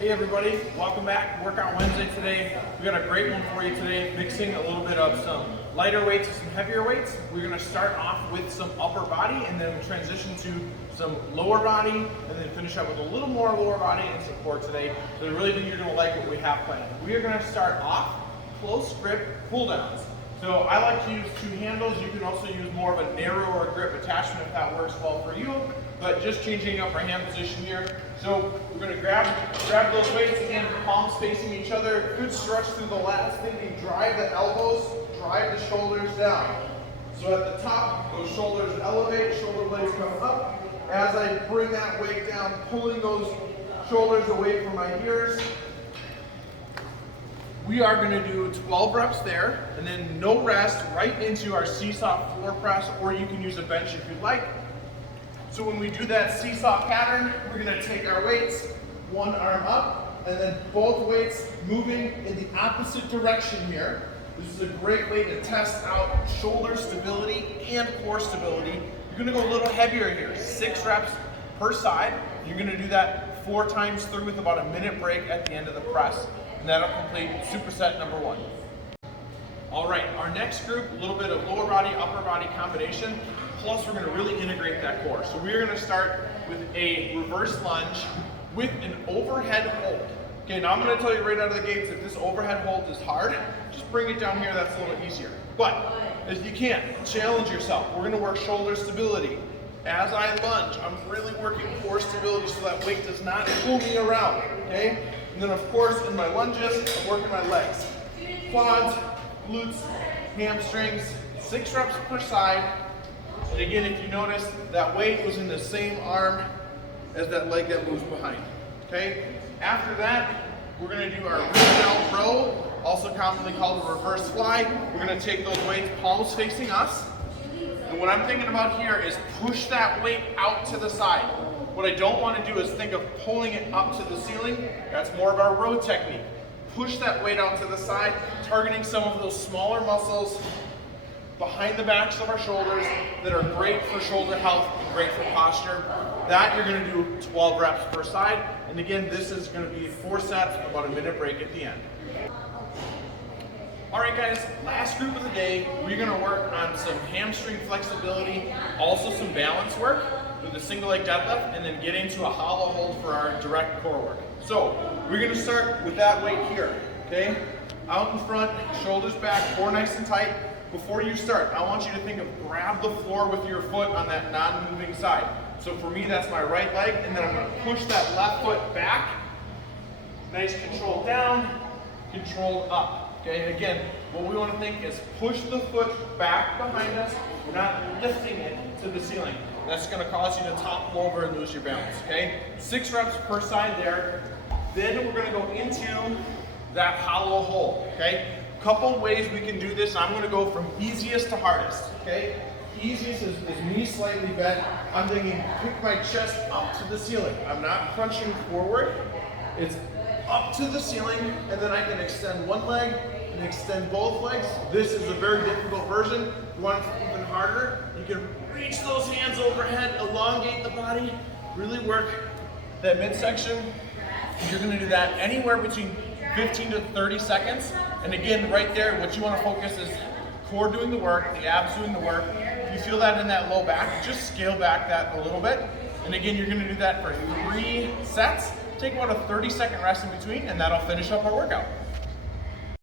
Hey everybody, welcome back. Workout Wednesday today. We got a great one for you today, mixing a little bit of some lighter weights and some heavier weights. We're gonna start off with some upper body and then transition to some lower body and then finish up with a little more lower body and some core today. So I really think you're gonna like what we have planned. We are gonna start off close grip pull downs. So I like to use two handles. You can also use more of a narrower grip attachment if that works well for you. But just changing up our hand position here. So we're going to grab those weights again, palms facing each other. Good stretch through the lats, thinking drive the elbows, drive the shoulders down. So at the top, those shoulders elevate, shoulder blades come up. As I bring that weight down, pulling those shoulders away from my ears. We are going to do 12 reps there, and then no rest, right into our seesaw floor press, or you can use a bench if you'd like. So when we do that seesaw pattern, we're going to take our weights, one arm up, and then both weights moving in the opposite direction here. This is a great way to test out shoulder stability and core stability. You're going to go a little heavier here, 6 reps per side. You're going to do that 4 times through with about a minute break at the end of the press. And that'll complete superset number 1. All right, our next group, a little bit of lower body, upper body combination, plus we're gonna really integrate that core. So we're gonna start with a reverse lunge with an overhead hold. Okay, now I'm gonna tell you right out of the gates, if this overhead hold is hard, just bring it down here, that's a little easier. But, as you can, challenge yourself. We're gonna work shoulder stability. As I lunge, I'm really working core stability so that weight does not pull me around, okay? And then of course, in my lunges, I'm working my legs. Quads, glutes, hamstrings, 6 reps per side. And again, if you notice, that weight was in the same arm as that leg that moves behind, okay? After that, we're gonna do our down row, also commonly called a reverse fly. We're gonna take those weights palms facing us. And what I'm thinking about here is push that weight out to the side. What I don't want to do is think of pulling it up to the ceiling. That's more of our row technique. Push that weight out to the side, targeting some of those smaller muscles behind the backs of our shoulders that are great for shoulder health and great for posture. That you're going to do 12 reps per side. And again, this is going to be 4 sets, about a minute break at the end. All right guys, last group of the day, we're gonna work on some hamstring flexibility, also some balance work with a single leg deadlift, and then get into a hollow hold for our direct core work. So, we're gonna start with that weight here, okay? Out in front, shoulders back, core nice and tight. Before you start, I want you to think of grab the floor with your foot on that non-moving side. So for me, that's my right leg, and then I'm gonna push that left foot back. Nice control down, control up. Okay, again, what we want to think is push the foot back behind us. We're not lifting it to the ceiling. That's going to cause you to topple over and lose your balance, okay? 6 reps per side there. Then we're going to go into that hollow hold, okay? Couple ways we can do this. I'm going to go from easiest to hardest, okay? Easiest is knee slightly bent. I'm thinking pick my chest up to the ceiling. I'm not crunching forward. It's up to the ceiling, and then I can extend one leg and extend both legs. This is a very difficult version. If you want it even harder, you can reach those hands overhead, elongate the body, really work that midsection. You're gonna do that anywhere between 15 to 30 seconds. And again, right there, what you wanna focus is core doing the work, the abs doing the work. If you feel that in that low back, just scale back that a little bit. And again, you're gonna do that for 3 sets. Take about a 30-second rest in between, and that'll finish up our workout.